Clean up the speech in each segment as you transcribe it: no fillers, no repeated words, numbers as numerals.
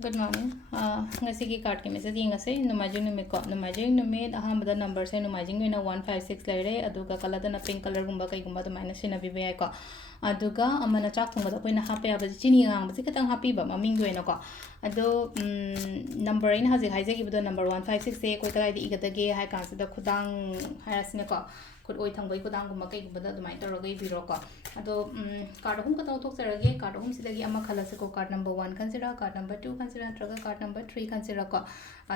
Good morning. Ngasigi card ke message ngase numajing numit ko numajing numit ahambada number se numajing na 156 laire aduga color na pink color gumba kai gumba to minus na bibe ai ko aduga amana chak thong da koina hape aba chini ngang ba sikatang happy ba maming do na ko ado number in haji haije gi budo number 156 se koi kai di igata ge hai kan se da khudang harasne ko khud oi thang bai khudang gumba kai gumba da dumai taro gai biro ko ado card hum ka taw thok sarage card hum sidagi ama khala se ko card number 1 consider card number 2 consider traga card number 3 consider ko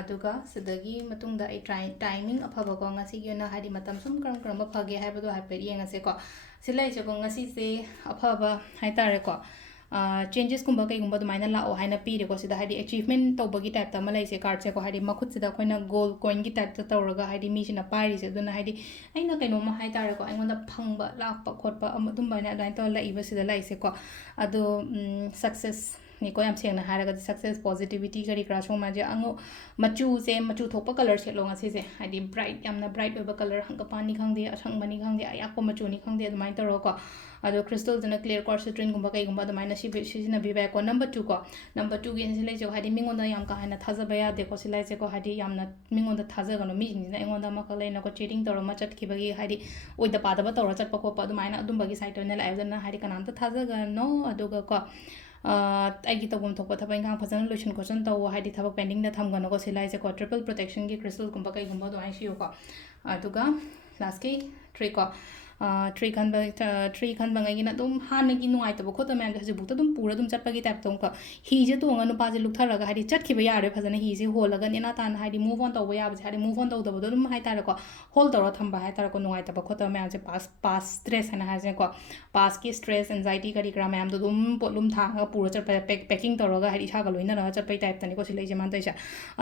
aduga sidagi matungda ai timing afaba ko ngasi gi na hadi matam sum karam karam phage haibado hape yenga se ko silai se ko ngasi se afaba hai tare ko changes kumba kai gumba dumaina la o haina pi re ko sida hadi achievement to bagi type ta malai se card se ko hadi makhut sida koina gold coin gi type ta tawraga hadi mi sina pari se duna hadi aina kaino ma hai tare ko aingonda phangba lakpa khotpa amadum baina dain to la iba sida lai se ko ado success ni ko yam sengna haraga success positivity kari crash ho ma je ango machu thokpa color se lo ngasi se hadi bright yamna bright oba color hangka pani khangde asang mani khangde ayakpa machu ni khangde adumai taro ko ado crystal jana clear quartz citrine gumba kai gumba adumai na sina bi ba ko number 2 ko number 2 gi silai jo hadi mingonda yam ka hana thaja ba ya de ko silai se ko hadi yamna mingonda thaja gano mi jina engonda ma ka leina ko cheating taro ma chat khibagi hadi oida pada ba taro chat pa ko pa adumai na adum bagi site na la ayana hadi kananta thaja gano aduga ko aigi tawum thokpa thabai ngang phajana lotion koson taw hadi thabak pending da thamgano ko silai se ko triple protection gi crystal gumba kai gumba do ai siyo ko aduga last ki tree ko tree khan ba ngai na dum han gi nuai tabo khota man haju bukta dum pura dum chatpa gi type tong ko hi je to nganu pa je luk tharaga hadi chat khiba yare phajana hi je holaga nena tan hadi move on taw ya ba hadi move on taw da dum hai tar ko hol taw thamba hai tar ko nuai tabo khota man je pass stress hana ha je ko pass ki stress anxiety kari gram am dum polum tha ga pura chatpa packing tawraga hadi sa ga loina ra chatpai type tani ko silai je man taisa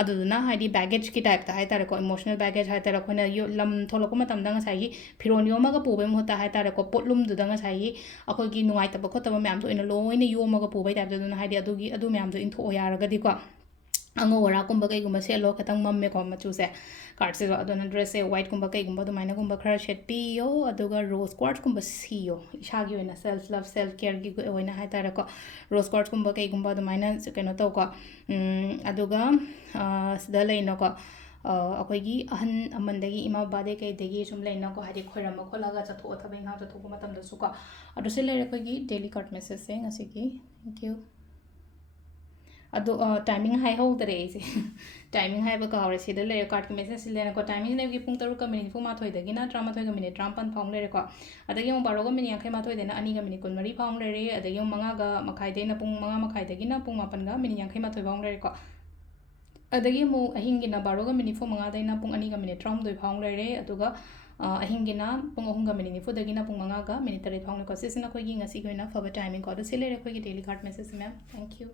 adu na hadi baggage ki type ta hai tar ko emotional baggage hai tar ko na lam tholok matam da ngai gi phiron yoma ga pu mohta hai tare ko potlum du danga sai akoi gi nuai ta bakho ta myam do ina loina yoma ga pu bai ta du na haidi adu myam do in tho yara ga di ko ango wara kumba kai gumba se lo khatang mamme ko machu se card se adona dress se white kumba kai gumba do maina gumba khara shet pi yo aduga rose quartz kumba si yo isha gi oina self love self care gi oina hai tare ko rose quartz kumba kai gumba do maina keno to ko aduga sida leina ko अखोगी अहन अमंदगी इमा बादे कई देगी सुम लेना को Hari खोरम खोलागा चथो थबे nga चथो को मतम दसु को अदुसे लेरे कोगी डेली कट मैसेज से ngasi की थैंक यू अदो टाइमिंग हाई हो दरे से टाइमिंग हाई बका हरे सिदा लेरे कार्ड के मैसेज लेना को टाइमिंग ने की पुंग तरु का मिनिट फु माथोय दगी ना 13 का मिनिट 53 फाउंग लेरे को अदगी म 12 का मिनिट याखै माथोय देना अनि का मिनिट 19 फाउंग लेरे अदगी म 5 का मखाय देना पुंग 5 मखाय दगी ना पुंग 9 का मिनिट याखै माथोय फाउंग लेरे को अदगी मु अहिंगिना 12 का मिनिट 5 दैना पुंग 2 का मिनिट 13 फाउंग लेरे अदुगा अहिंगिना पुंग 3 का मिनिट 4 दगिना पुंग 5 का मिनिट 3 फाउंग को सिसना कोगी ngasi कोइना फब टाइमिंग को सिलेरे कोगी डेली कार्ड मैसेज में थैंक यू